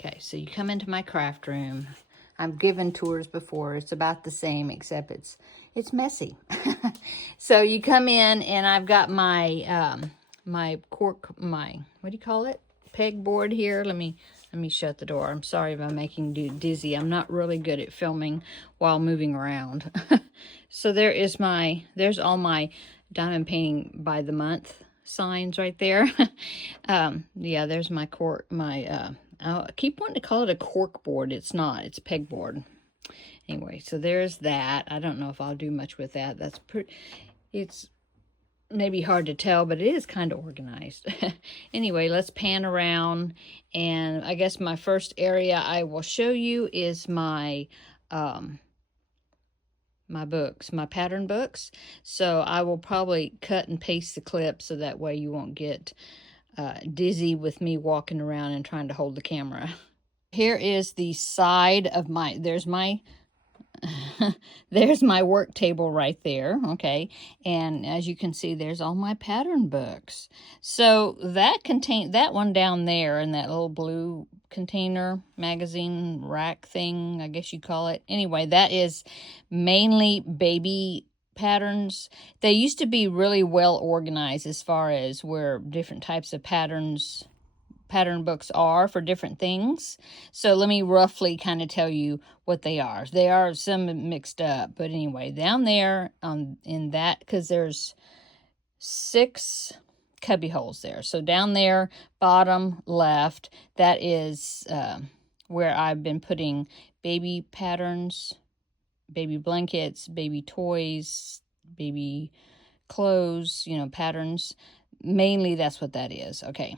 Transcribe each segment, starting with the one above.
Okay, so you come into my craft room. I've given tours before. It's about the same, except it's messy. So you come in, and I've got my my what do you call it? Pegboard here. Let me shut the door. I'm sorry if I'm making you dizzy. I'm not really good at filming while moving around. So there's all my diamond painting by the month signs right there. Yeah, there's my I keep wanting to call it a cork board. It's not. It's a pegboard. Anyway, so there's that. I don't know if I'll do much with that. It's maybe hard to tell, but it is kind of organized. Anyway, let's pan around. And I guess my first area I will show you is my my books, my pattern books. So I will probably cut and paste the clip so that way you won't get dizzy with me walking around and trying to hold the camera. Here is the side of there's my there's my work table right there, okay? And as you can see, there's all my pattern books. So that one down there in that little blue container, magazine rack thing, I guess you call it. Anyway, that is mainly baby patterns. They used to be really well organized as far as where different types of pattern books are for different things. So let me roughly kind of tell you what they are. They are some mixed up, but anyway, down there in that, because there's 6 cubby holes there. So down there, bottom left, that is where I've been putting baby patterns, baby blankets, baby toys, baby clothes, patterns. Mainly that's what that is. Okay.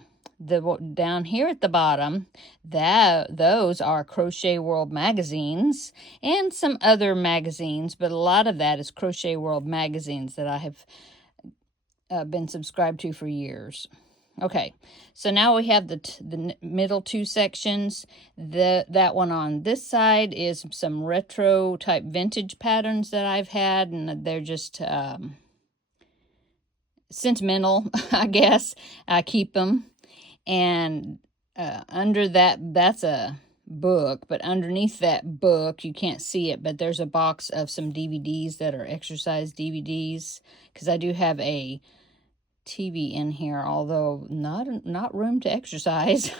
Down here at the bottom, those are Crochet World magazines and some other magazines, but a lot of that is Crochet World magazines that I have been subscribed to for years. Okay, so now we have the middle 2 sections. That one on this side is some retro type vintage patterns that I've had, and they're just sentimental, I guess. I keep them. And under that's a book, but underneath that book, you can't see it, but there's a box of some DVDs that are exercise DVDs, because I do have a TV in here, although not room to exercise.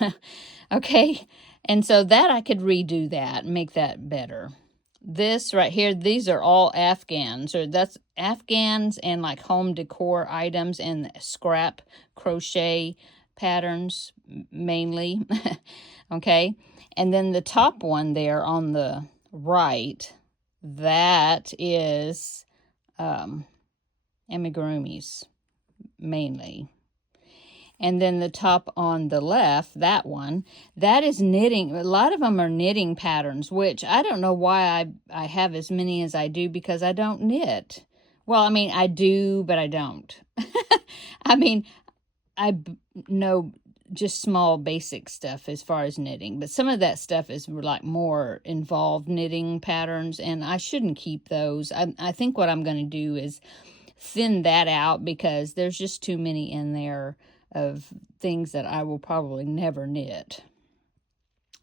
Okay, and so that I could redo that and make that better. This right here, these are all Afghans, or that's Afghans and like home decor items and scrap crochet patterns mainly. Okay, and then the top one there on the right, that is amigurumis mainly. And then the top on the left, that one, that is knitting. A lot of them are knitting patterns, which I don't know why I have as many as I do, because I don't knit. Well, I mean, I do, but I don't. I mean, I know just small basic stuff as far as knitting, but some of that stuff is like more involved knitting patterns, and I shouldn't keep those. I think what I'm going to do is thin that out, because there's just too many in there of things that I will probably never knit.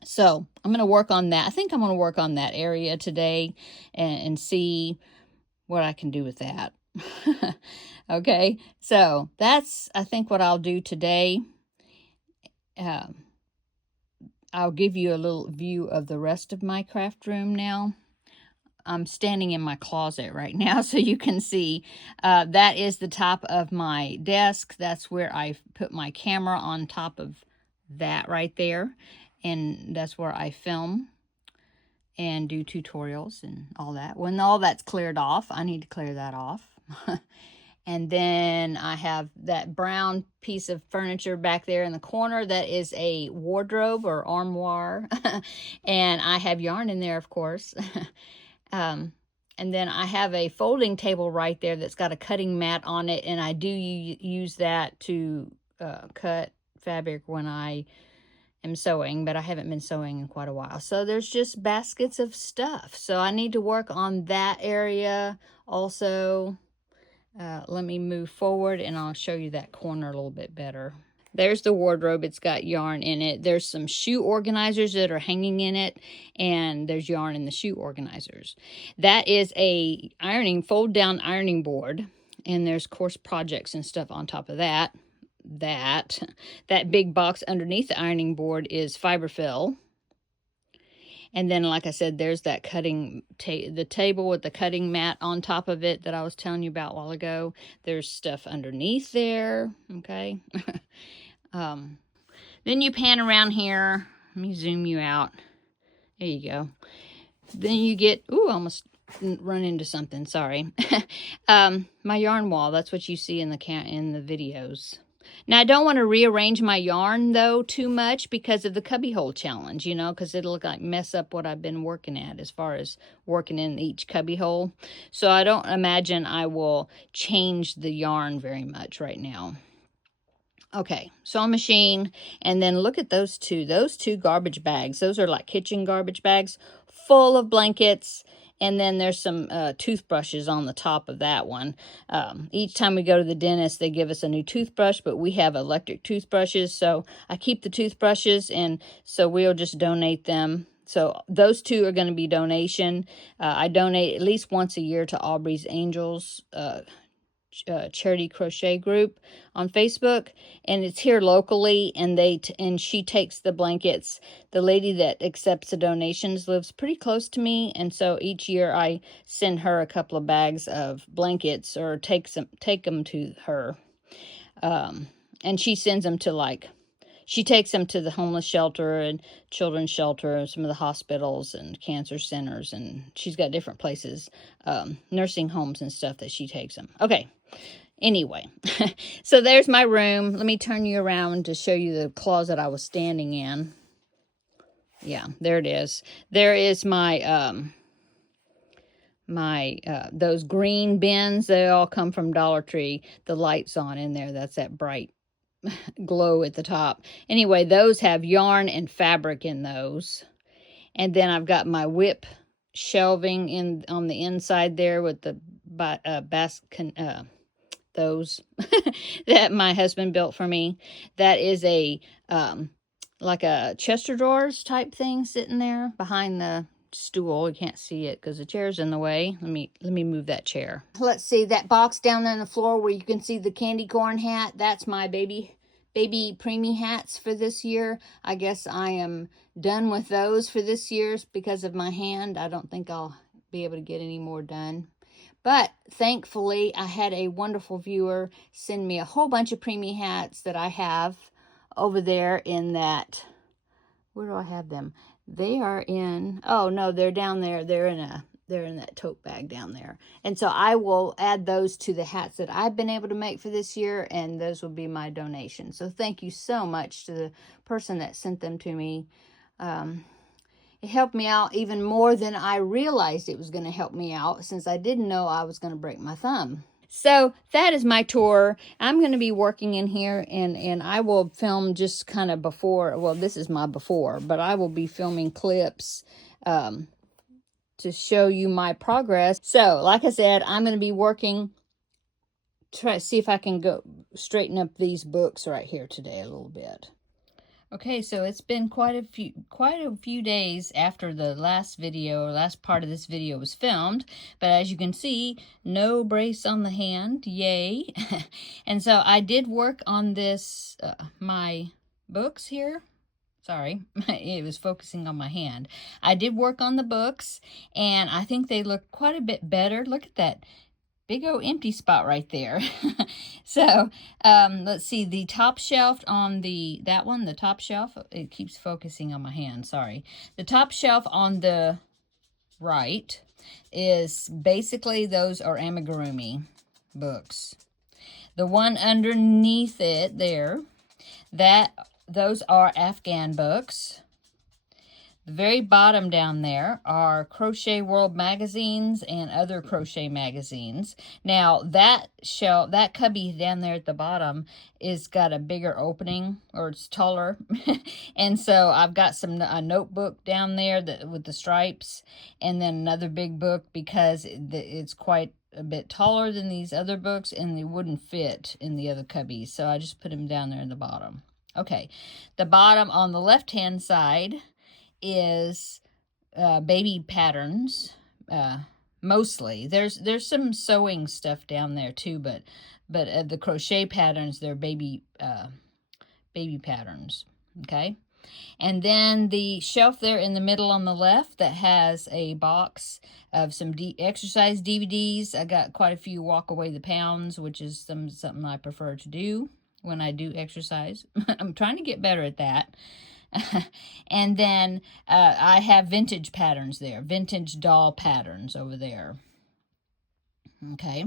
So I'm going to work on that. I think I'm going to work on that area today and see what I can do with that. Okay, so that's, I think, what I'll do today. I'll give you a little view of the rest of my craft room now. I'm standing in my closet right now, so you can see that is the top of my desk. That's where I put my camera, on top of that right there, and that's where I film and do tutorials and all that. When all that's cleared off, I need to clear that off. And then I have that brown piece of furniture back there in the corner. That is a wardrobe or armoire. And I have yarn in there, of course. And then I have a folding table right there that's got a cutting mat on it. And I do use that to cut fabric when I am sewing, but I haven't been sewing in quite a while. So there's just baskets of stuff. So I need to work on that area also. Let me move forward and I'll show you that corner a little bit better. There's the wardrobe. It's got yarn in it. There's some shoe organizers that are hanging in it, and there's yarn in the shoe organizers. That is a fold down ironing board, and there's course projects and stuff on top of that. That big box underneath the ironing board is fiberfill. And then, like I said, there's that the table with the cutting mat on top of it that I was telling you about a while ago. There's stuff underneath there, okay? Then you pan around here. Let me zoom you out. There you go. Then you get, ooh, almost run into something, sorry. My yarn wall, that's what you see in the videos. Now, I don't want to rearrange my yarn, though, too much because of the cubbyhole challenge, you know, because it'll like mess up what I've been working at as far as working in each cubbyhole. So I don't imagine I will change the yarn very much right now. Okay, sewing machine, and then look at those two garbage bags. Those are like kitchen garbage bags full of blankets. And then there's some toothbrushes on the top of that one. Each time we go to the dentist, they give us a new toothbrush, but we have electric toothbrushes. So I keep the toothbrushes, and so we'll just donate them. So those two are going to be donation. I donate at least once a year to Aubrey's Angels charity crochet group on Facebook, and it's here locally, and she takes the blankets. The lady that accepts the donations lives pretty close to me, and so each year I send her a couple of bags of blankets, or take them to her, and she sends them to she takes them to the homeless shelter and children's shelter and some of the hospitals and cancer centers, and she's got different places, nursing homes and stuff that she takes them. Okay. Anyway, so there's my room. Let me turn you around to show you the closet I was standing in. Yeah, there it is. There is my, those green bins. They all come from Dollar Tree. The light's on in there. That's that bright glow at the top. Anyway, those have yarn and fabric in those. And then I've got my whip shelving on the inside there with the those that my husband built for me. That is a like a Chester drawers type thing sitting there behind the stool. You can't see it because the chair's in the way. Let me move that chair. Let's see, that box down on the floor where you can see the candy corn hat. That's my baby preemie hats for this year. I guess I am done with those for this year because of my hand. I don't think I'll be able to get any more done. But thankfully, I had a wonderful viewer send me a whole bunch of preemie hats that I have over there in that, where do I have them? They are in, oh no, they're down there. They're in that tote bag down there. And so I will add those to the hats that I've been able to make for this year, and those will be my donation. So thank you so much to the person that sent them to me. It helped me out even more than I realized it was going to help me out, since I didn't know I was going to break my thumb. So that is my tour. I'm going to be working in here, and I will film just kind of before. Well, this is my before, but I will be filming clips to show you my progress. So like I said, I'm going to be working, try to see if I can go straighten up these books right here today a little bit. Okay, so it's been quite a few days after the last part of this video was filmed, but as you can see, no brace on the hand, yay. And so I did work on this, my books here. Sorry, it was focusing on my hand. I did work on the books, and I think they look quite a bit better. Look at that big old empty spot right there. So let's see, the top shelf on the top shelf, it keeps focusing on my hand, sorry. The top shelf on the right is basically, those are amigurumi books. The one underneath it there, those are Afghan books. The very bottom down there are Crochet World magazines and other crochet magazines. Now that cubby down there at the bottom is got a bigger opening, or it's taller. And so I've got a notebook down there with the stripes, and then another big book because it's quite a bit taller than these other books, and they wouldn't fit in the other cubbies, so I just put them down there in the bottom. Okay, the bottom on the left-hand side is baby patterns, mostly. There's some sewing stuff down there too, but the crochet patterns, they're baby patterns. Okay. And then the shelf there in the middle on the left that has a box of some exercise DVDs. I got quite a few Walk Away the Pounds, which is something I prefer to do when I do exercise. I'm trying to get better at that. And then I have vintage patterns there, vintage doll patterns over there. Okay.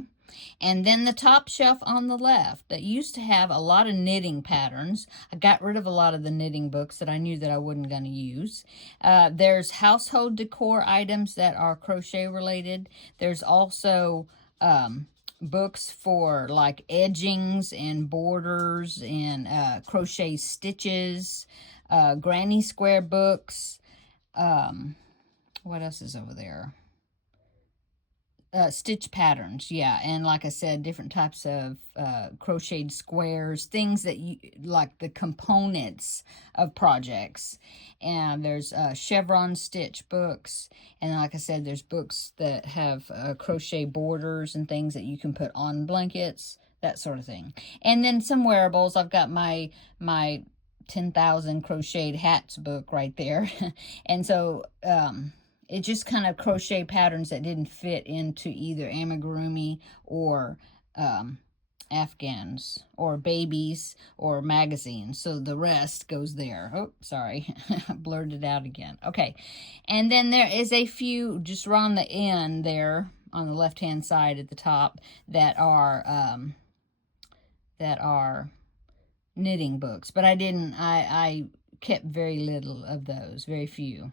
And then the top shelf on the left that used to have a lot of knitting patterns. I got rid of a lot of the knitting books that I knew that I wasn't going to use. There's household decor items that are crochet related. There's also books for like edgings and borders and crochet stitches, granny square books. What else is over there? Stitch patterns, yeah, and like I said, different types of crocheted squares, things that you like, the components of projects. And there's chevron stitch books, and like I said, there's books that have crochet borders and things that you can put on blankets, that sort of thing. And then some wearables. I've got my 10,000 crocheted hats book right there. And so it just kind of crochet patterns that didn't fit into either amigurumi or Afghans or babies or magazines. So the rest goes there. Oh, sorry. Blurred it out again. Okay. And then there is a few just around the end there on the left-hand side at the top that are knitting books. But I kept very little of those, very few.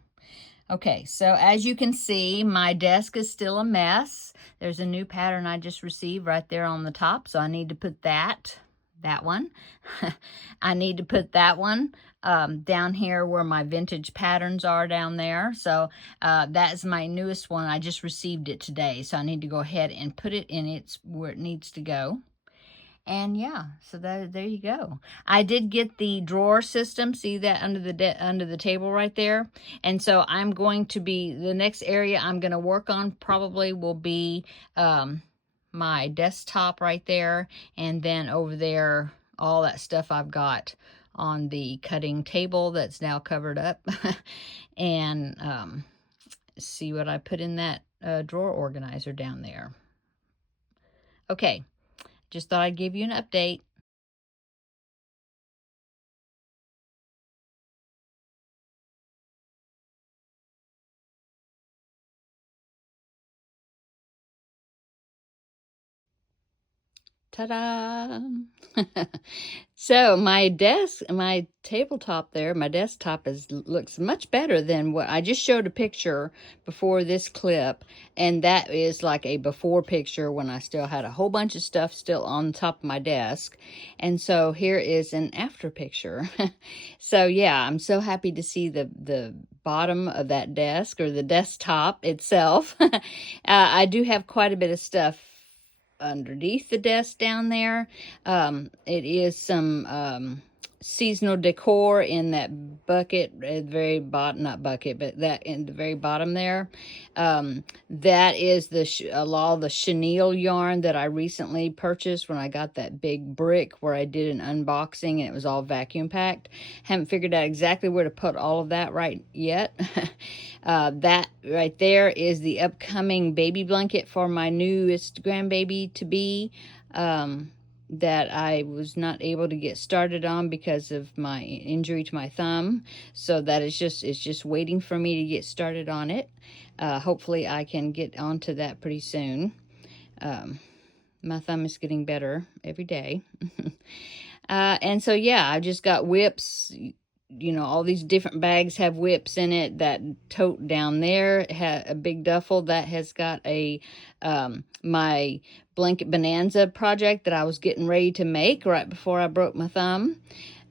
Okay, so as you can see, my desk is still a mess. There's a new pattern I just received right there on the top, so I need to put that one. I need to put that one down here where my vintage patterns are down there. So that's my newest one. I just received it today, so I need to go ahead and put it in where it needs to go. And yeah, so there you go. I did get the drawer system. See that under the table right there? And so I'm going to be, the next area I'm going to work on probably will be my desktop right there. And then over there, all that stuff I've got on the cutting table that's now covered up. And see what I put in that drawer organizer down there. Okay. Just thought I'd give you an update. Ta-da! So my tabletop there, my desktop looks much better than what I just showed a picture before this clip, and that is like a before picture when I still had a whole bunch of stuff still on top of my desk. And so here is an after picture. So yeah, I'm so happy to see the bottom of that desk, or the desktop itself. I do have quite a bit of stuff underneath the desk down there. It is some seasonal decor in that bucket at the very bottom, not bucket, but that in the very bottom there. That is all the chenille yarn that I recently purchased when I got that big brick where I did an unboxing and it was all vacuum packed. Haven't figured out exactly where to put all of that right yet. That right there is the upcoming baby blanket for my newest grandbaby to be. That I was not able to get started on because of my injury to my thumb. So that is it's just waiting for me to get started on it. Hopefully I can get onto that pretty soon. My thumb is getting better every day. And so, yeah, I've just got whips. You know, all these different bags have whips in it. That tote down there had a big duffel that has got my blanket bonanza project that I was getting ready to make right before I broke my thumb.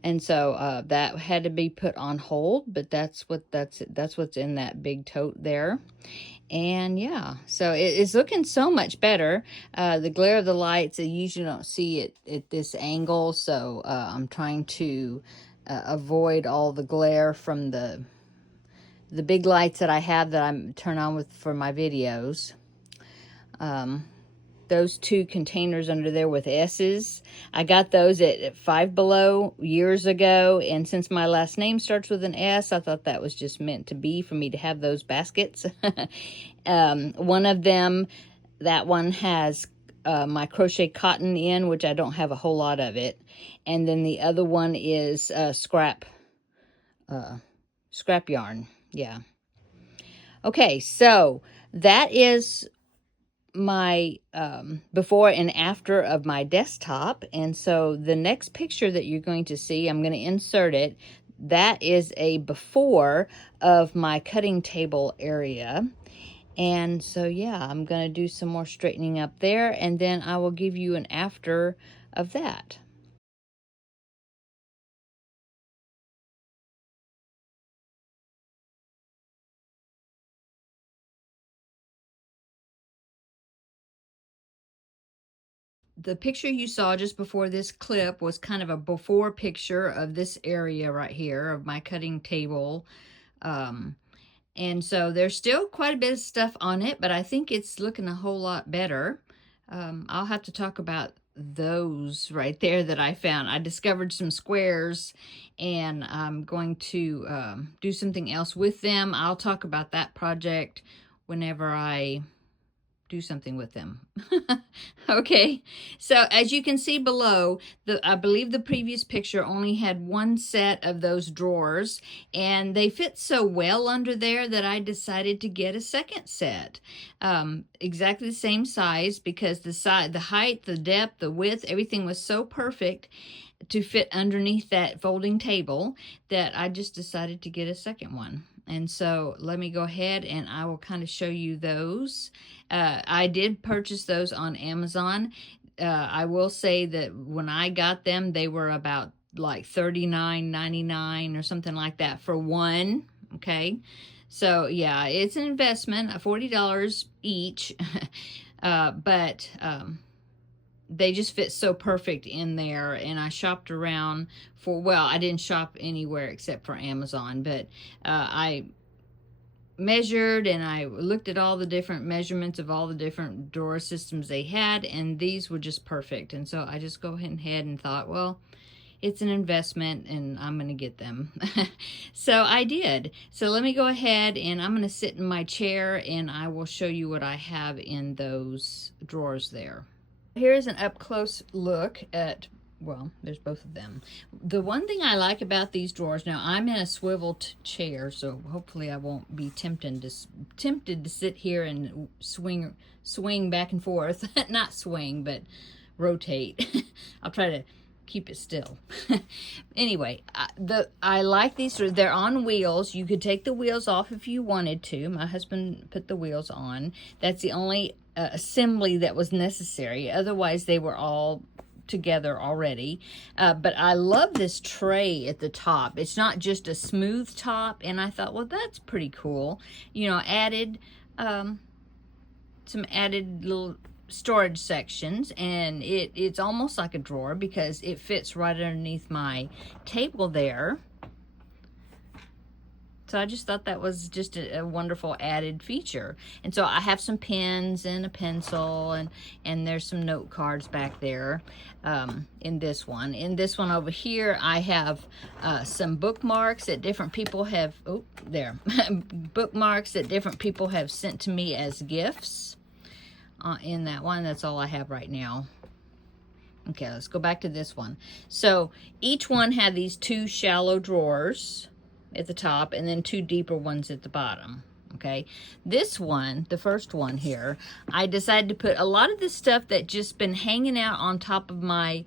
And so that had to be put on hold, but that's what's in that big tote there. And yeah, so it's looking so much better. The glare of the lights, I usually don't see it at this angle, so I'm trying to avoid all the glare from the big lights that I have that I turn on with for my videos. Those two containers under there with S's, I got those at Five Below years ago, and since my last name starts with an S, I thought that was just meant to be for me to have those baskets. One of them, that one has my crochet cotton in, which I don't have a whole lot of it, and then the other one is scrap yarn. Yeah. Okay, so that is my before and after of my desktop. And so the next picture that you're going to see, I'm going to insert it. That is a before of my cutting table area. And so yeah, I'm going to do some more straightening up there, and then I will give you an after of that. The picture you saw just before this clip was kind of a before picture of this area right here of my cutting table. And so there's still quite a bit of stuff on it, but I think it's looking a whole lot better. I'll have to talk about those right there that I found. I discovered some squares, and I'm going to do something else with them. I'll talk about that project whenever I do something with them. Okay, so as you can see below, I believe the previous picture only had one set of those drawers, and they fit so well under there that I decided to get a second set. Exactly the same size, because the height, the depth, the width, everything was so perfect to fit underneath that folding table that I just decided to get a second one. And so let me go ahead and I will kind of show you those. I did purchase those on Amazon. I will say that when I got them, they were about like $39.99 or something like that for one. Okay. So yeah, it's an investment, $40 each. But they just fit so perfect in there. And I shopped around for, well, I didn't shop anywhere except for Amazon, but I measured and I looked at all the different measurements of all the different drawer systems they had, and these were just perfect. And so I just go ahead and thought, well, it's an investment and I'm going to get them. So I did. So let me go ahead and I'm going to sit in my chair and I will show you what I have in those drawers there. Here's an up-close look at, well, there's both of them. The one thing I like about these drawers, now I'm in a swiveled chair, so hopefully I won't be tempted to sit here and swing back and forth. Not swing, but rotate. I'll try to keep it still. Anyway, I like these. They're on wheels. You could take the wheels off if you wanted to. My husband put the wheels on. That's the only assembly that was necessary. Otherwise, they were all together already. But I love this tray at the top. It's not just a smooth top, and I thought, well, that's pretty cool. You know, added some added little storage sections, and it's almost like a drawer because it fits right underneath my table there. So I just thought that was just a wonderful added feature. And so I have some pens and a pencil, and there's some note cards back there in this one. In this one over here, I have some bookmarks that different people have, oh, there, bookmarks that different people have sent to me as gifts. In that one, that's all I have right now. Okay, let's go back to this one. So each one had these two shallow drawers at the top and then two deeper ones at the bottom. Okay, this one, the first one here, I decided to put a lot of this stuff that just been hanging out on top of my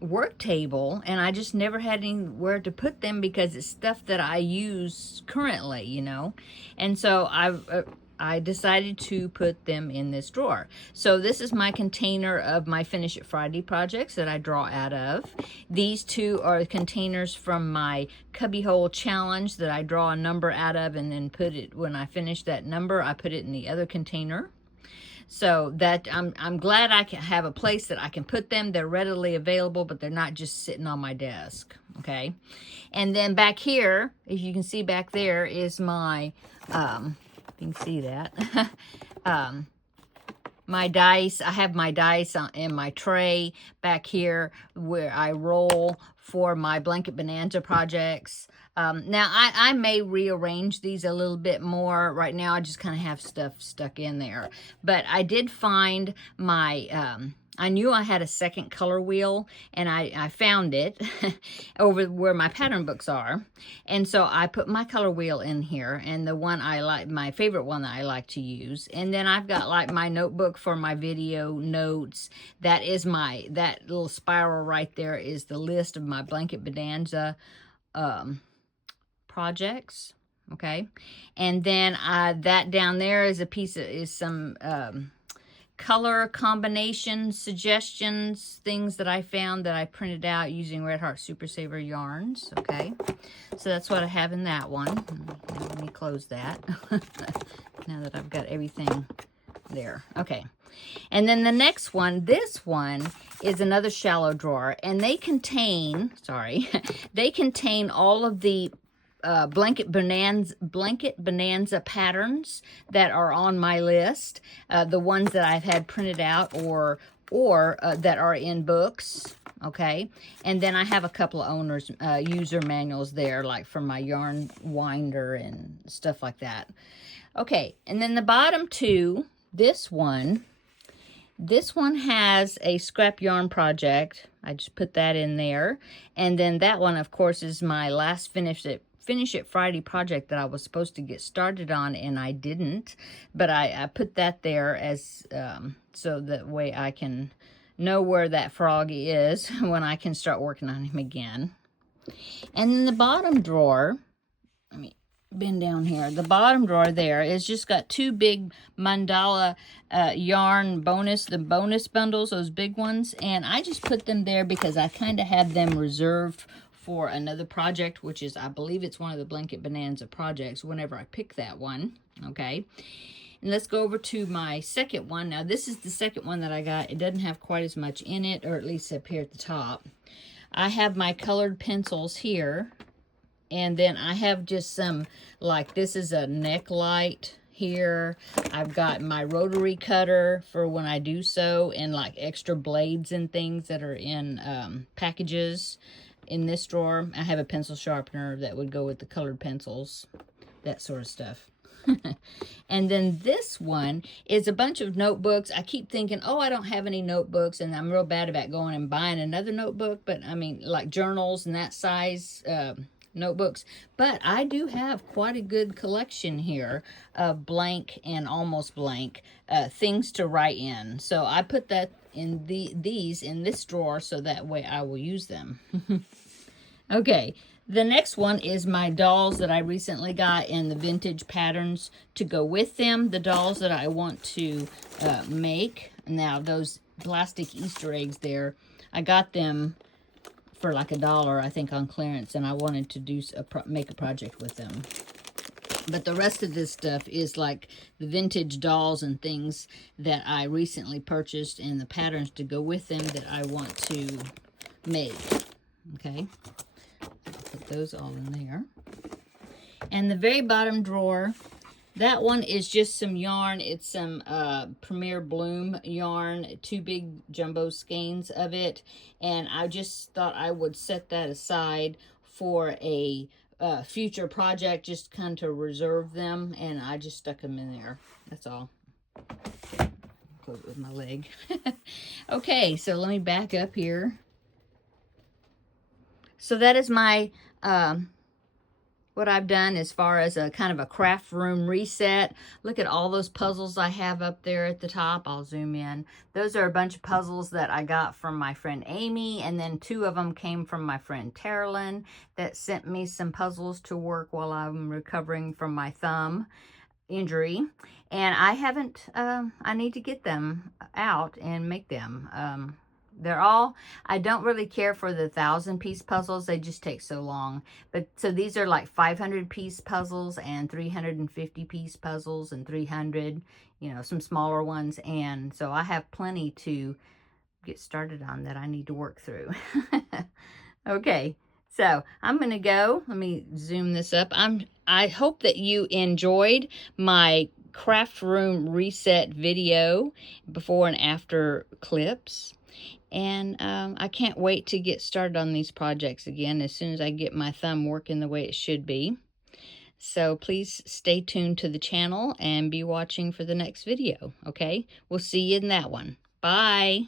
work table, and I just never had anywhere to put them because it's stuff that I use currently, you know. And so I've I decided to put them in this drawer. So this is my container of my Finish It Friday projects that I draw out of. These two are containers from my cubbyhole challenge that I draw a number out of and then put it, when I finish that number, I put it in the other container. So that I'm glad I can have a place that I can put them. They're readily available, but they're not just sitting on my desk. Okay. And then back here, if you can see back there, is my you can see that. My dice. I have my dice in my tray back here where I roll for my Blanket Bonanza projects. Now, I may rearrange these a little bit more. Right now, I just kind of have stuff stuck in there. But I did find my... I knew I had a second color wheel, and I found it over where my pattern books are. And so I put my color wheel in here, and the one I like, my favorite one that I like to use. And then I've got like my notebook for my video notes. That is that little spiral right there is the list of my Blanket Bonanza projects. Okay. And then that down there is a piece of, some color combination suggestions, things that I found that I printed out using Red Heart Super Saver yarns. Okay, so that's what I have in that one. Let me close that now that I've got everything there. Okay, and then the next one, this one is another shallow drawer, and they contain, they contain all of the Blanket Bonanza patterns that are on my list, the ones that I've had printed out or that are in books. Okay, and then I have a couple of owners user manuals there, like for my yarn winder and stuff like that. Okay, and then the bottom two, this one has a scrap yarn project. I just put that in there, and then that one, of course, is my last Finish It Friday project that I was supposed to get started on, and I didn't. But I put that there as so that way I can know where that froggy is when I can start working on him again. And then the bottom drawer, let me bend down here. The bottom drawer there is just got two big mandala yarn the bonus bundles, those big ones. And I just put them there because I kind of have them reserved for another project, which is, I believe it's one of the Blanket Bonanza projects whenever I pick that one. Okay. And let's go over to my second one. Now, this is the second one that I got. It doesn't have quite as much in it, or at least up here at the top. I have my colored pencils here. And then I have just some, like this is a neck light here. I've got my rotary cutter for when I do sew, and like extra blades and things that are in packages in this drawer. I have a pencil sharpener that would go with the colored pencils, that sort of stuff. And then this one is a bunch of notebooks. I keep thinking, oh, I don't have any notebooks, and I'm real bad about going and buying another notebook, but I mean, like journals and that size notebooks. But I do have quite a good collection here of blank and almost blank things to write in. So I put that in these in this drawer, so that way I will use them. Okay, the next one is my dolls that I recently got and the vintage patterns to go with them. The dolls that I want to make. Now, those plastic Easter eggs there, I got them for like $1, I think, on clearance, and I wanted to do make a project with them. But the rest of this stuff is like the vintage dolls and things that I recently purchased, and the patterns to go with them that I want to make. Okay. Put those all in there. And the very bottom drawer, that one is just some yarn. It's some Premier Bloom yarn, 2 big jumbo skeins of it. And I just thought I would set that aside for a future project, just kind of reserve them. And I just stuck them in there. That's all. Close it with my leg. Okay, so let me back up here. So that is my, what I've done as far as a kind of a craft room reset. Look at all those puzzles I have up there at the top. I'll zoom in. Those are a bunch of puzzles that I got from my friend Amy, and then 2 of them came from my friend Terrilyn that sent me some puzzles to work while I'm recovering from my thumb. injury, and I haven't, I need to get them out and make them. They're all, I don't really care for the 1,000-piece puzzles. They just take so long. But so these are like 500-piece puzzles and 350-piece puzzles and 300, you know, some smaller ones. And so I have plenty to get started on that I need to work through. Okay, so I'm gonna go. Let me zoom this up. I hope that you enjoyed my craft room reset video, before and after clips. And I can't wait to get started on these projects again as soon as I get my thumb working the way it should be. So please stay tuned to the channel and be watching for the next video, okay? We'll see you in that one. Bye.